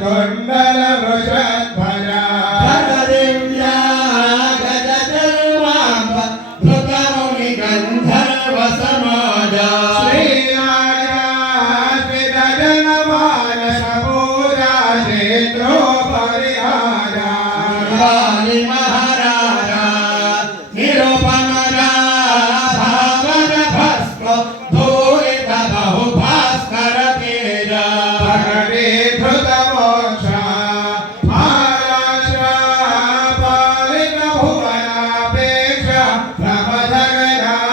कुण्डल वृषध्वजा दिव्या गजचर्वाम्ब धृतमुनि गन्धर्व समाजा श्रीराजा श्रीदजनमानसपूजा क्षेत्रो परिहारा वाली महाराजा निरुपमजा भावन भस्म धूलित बहु भास्कर तेजा भगवे धृतमोक्षा महाराष्ट्र पालित भुवनापेक्ष प्रमथगणाध्यक्ष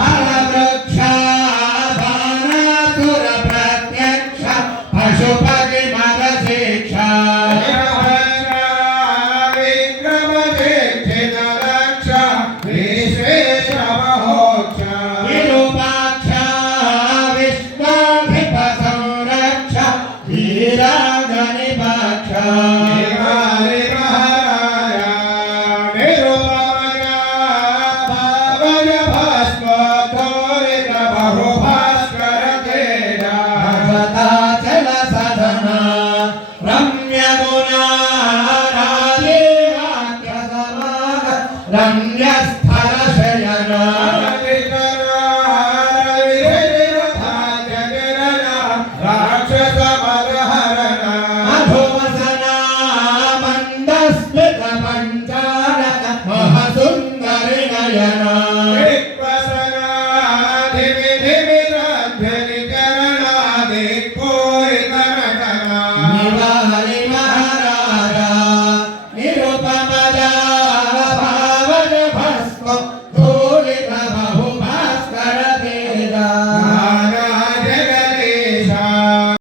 हरवृक्षा बाणासुर प्रत्यक्ष पशुपति मद शिक्षा विक्रमदीक्षितलक्ष विश्वेशमहोक्ष विरूपाक्ष विश्वाधिप संरक्ष वीरा